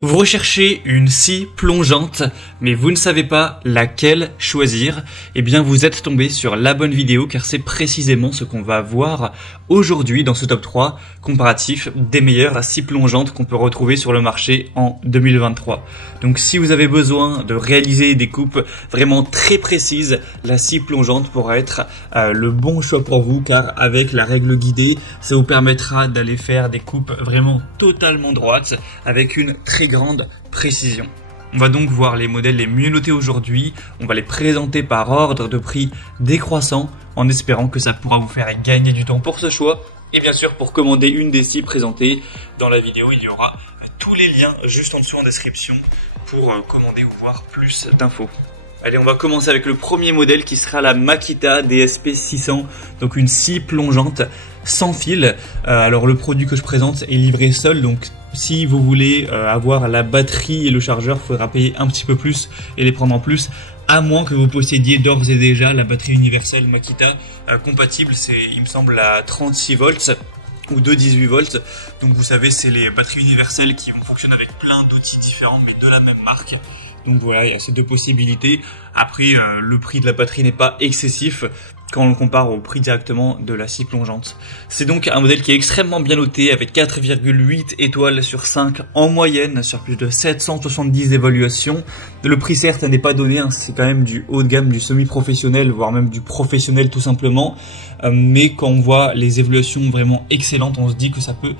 Vous recherchez une scie plongeante, mais vous ne savez pas laquelle choisir, eh bien vous êtes tombé sur la bonne vidéo car c'est précisément ce qu'on va voir aujourd'hui dans ce top 3 comparatif des meilleures scies plongeantes qu'on peut retrouver sur le marché en 2023. Donc si vous avez besoin de réaliser des coupes vraiment très précises, la scie plongeante pourra être le bon choix pour vous car avec la règle guidée, ça vous permettra d'aller faire des coupes vraiment totalement droites avec une très grande précision. On va donc voir les modèles les mieux notés aujourd'hui, on va les présenter par ordre de prix décroissant en espérant que ça pourra vous faire gagner du temps pour ce choix et bien sûr pour commander une des scies présentées dans la vidéo, il y aura tous les liens juste en dessous en description pour commander ou voir plus d'infos. Allez, on va commencer avec le premier modèle qui sera la Makita DSP 600, donc une scie plongeante sans fil. Alors le produit que je présente est livré seul, donc si vous voulez avoir la batterie et le chargeur, il faudra payer un petit peu plus et les prendre en plus, à moins que vous possédiez d'ores et déjà la batterie universelle Makita compatible, c'est il me semble la 36 volts ou de 18 volts. Donc vous savez, c'est les batteries universelles qui vont fonctionner avec plein d'outils différents mais de la même marque. Donc voilà, il y a ces deux possibilités. Après, le prix de la batterie n'est pas excessif quand on le compare au prix directement de la scie plongeante. C'est donc un modèle qui est extrêmement bien noté avec 4,8 étoiles sur 5 en moyenne sur plus de 770 évaluations. Le prix certes n'est pas donné, hein, c'est quand même du haut de gamme, du semi-professionnel, voire même du professionnel tout simplement. Mais quand on voit les évaluations vraiment excellentes, on se dit que ça peut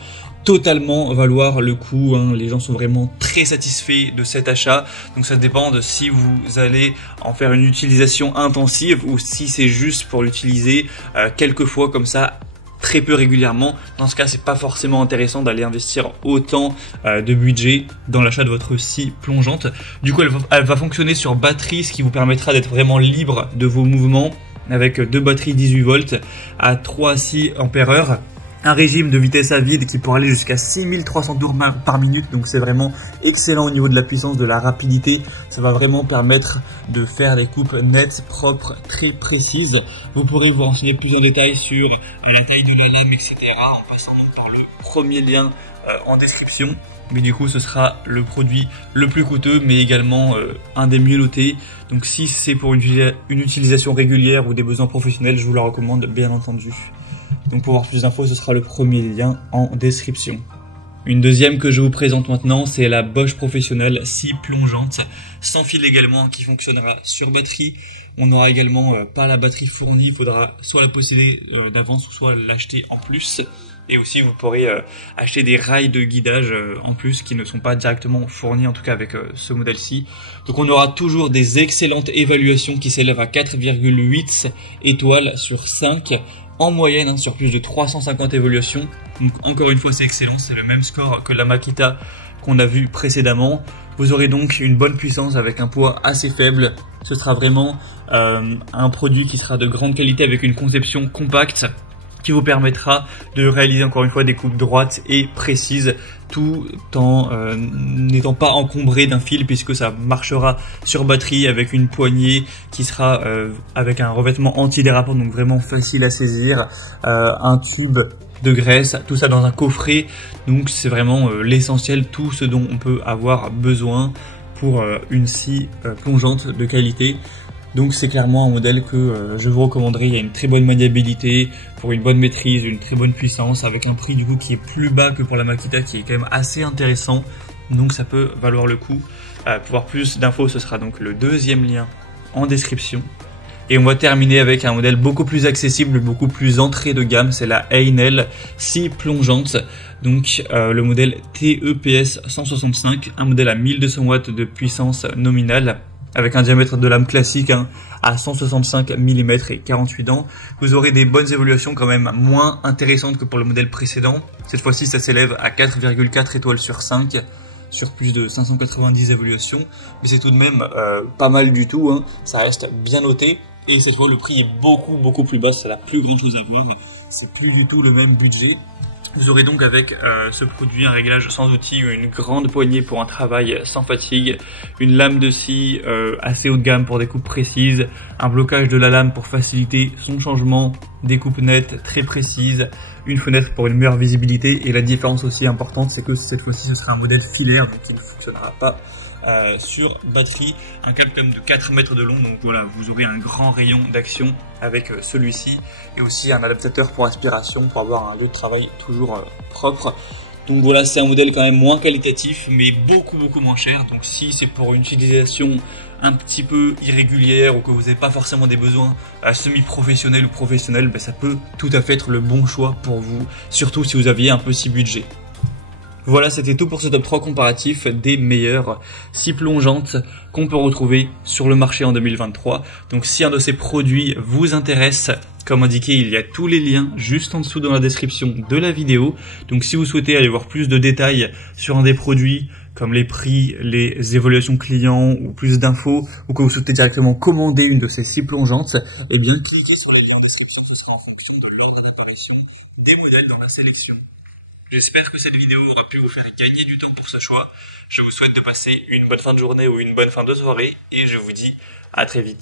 totalement valoir le coup, hein. Les gens sont vraiment très satisfaits de cet achat, donc ça dépend de si vous allez en faire une utilisation intensive ou si c'est juste pour l'utiliser quelques fois comme ça, très peu régulièrement. Dans ce cas, c'est pas forcément intéressant d'aller investir autant de budget dans l'achat de votre scie plongeante. Du coup, elle va fonctionner sur batterie, ce qui vous permettra d'être vraiment libre de vos mouvements avec deux batteries 18 volts à 3,6 ampères-heure. Un régime de vitesse à vide qui pourra aller jusqu'à 6300 tours par minute, donc c'est vraiment excellent au niveau de la puissance, de la rapidité. Ça va vraiment permettre de faire des coupes nettes, propres, très précises. Vous pourrez vous renseigner plus en détail sur la taille de la lame, etc. en passant donc par le premier lien en description. Mais du coup, ce sera le produit le plus coûteux, mais également un des mieux notés. Donc si c'est pour une utilisation régulière ou des besoins professionnels, je vous la recommande bien entendu. Donc pour voir plus d'infos, ce sera le premier lien en description. Une deuxième que je vous présente maintenant, c'est la Bosch Professionnelle scie plongeante, sans fil également, qui fonctionnera sur batterie. On n'aura également pas la batterie fournie, il faudra soit la posséder d'avance ou soit l'acheter en plus. Et aussi vous pourrez acheter des rails de guidage en plus qui ne sont pas directement fournis, en tout cas avec ce modèle-ci. Donc on aura toujours des excellentes évaluations qui s'élèvent à 4,8 étoiles sur 5 en moyenne, hein, sur plus de 350 évaluations. Donc encore une fois, c'est excellent, c'est le même score que la Makita qu'on a vu précédemment. Vous aurez donc une bonne puissance avec un poids assez faible. Ce sera vraiment un produit qui sera de grande qualité avec une conception compacte qui vous permettra de réaliser encore une fois des coupes droites et précises tout en n'étant pas encombré d'un fil puisque ça marchera sur batterie avec une poignée qui sera avec un revêtement antidérapant, donc vraiment facile à saisir, un tube de graisse, tout ça dans un coffret. Donc c'est vraiment l'essentiel, tout ce dont on peut avoir besoin pour une scie plongeante de qualité. Donc c'est clairement un modèle que je vous recommanderais. Il y a une très bonne maniabilité, pour une bonne maîtrise, une très bonne puissance, avec un prix du coup qui est plus bas que pour la Makita, qui est quand même assez intéressant. Donc ça peut valoir le coup. Pour voir plus d'infos, ce sera donc le deuxième lien en description. Et on va terminer avec un modèle beaucoup plus accessible, beaucoup plus entrée de gamme, c'est la Einel scie plongeante. Donc le modèle TEPS 165, un modèle à 1200 watts de puissance nominale, avec un diamètre de lame classique hein, à 165 mm et 48 dents. Vous aurez des bonnes évaluations quand même moins intéressantes que pour le modèle précédent. Cette fois-ci, ça s'élève à 4,4 étoiles sur 5 sur plus de 590 évaluations. Mais c'est tout de même pas mal du tout, hein. Ça reste bien noté. Et cette fois, le prix est beaucoup plus bas, ça n'a plus grand chose à voir. C'est plus du tout le même budget. Vous aurez donc avec ce produit un réglage sans outil, une grande poignée pour un travail sans fatigue, une lame de scie assez haut de gamme pour des coupes précises, un blocage de la lame pour faciliter son changement des coupes nettes très précises, une fenêtre pour une meilleure visibilité et la différence aussi importante c'est que cette fois-ci ce sera un modèle filaire donc il ne fonctionnera pas sur batterie, un câble quand même de 4 mètres de long, donc voilà, vous aurez un grand rayon d'action avec celui-ci et aussi un adaptateur pour aspiration pour avoir un lieu de travail toujours propre. Donc voilà, c'est un modèle quand même moins qualitatif mais beaucoup moins cher, donc si c'est pour une utilisation un petit peu irrégulière ou que vous n'avez pas forcément des besoins semi-professionnels ou professionnels, ben ça peut tout à fait être le bon choix pour vous, surtout si vous aviez un petit budget. Voilà, c'était tout pour ce top 3 comparatif des meilleures scies plongeantes qu'on peut retrouver sur le marché en 2023. Donc si un de ces produits vous intéresse, comme indiqué, il y a tous les liens juste en dessous dans la description de la vidéo. Donc si vous souhaitez aller voir plus de détails sur un des produits, comme les prix, les évaluations clients ou plus d'infos, ou que vous souhaitez directement commander une de ces scies plongeantes, eh bien cliquez sur les liens en description, ce sera en fonction de l'ordre d'apparition des modèles dans la sélection. J'espère que cette vidéo aura pu vous faire gagner du temps pour ce choix. Je vous souhaite de passer une bonne fin de journée ou une bonne fin de soirée et je vous dis à très vite.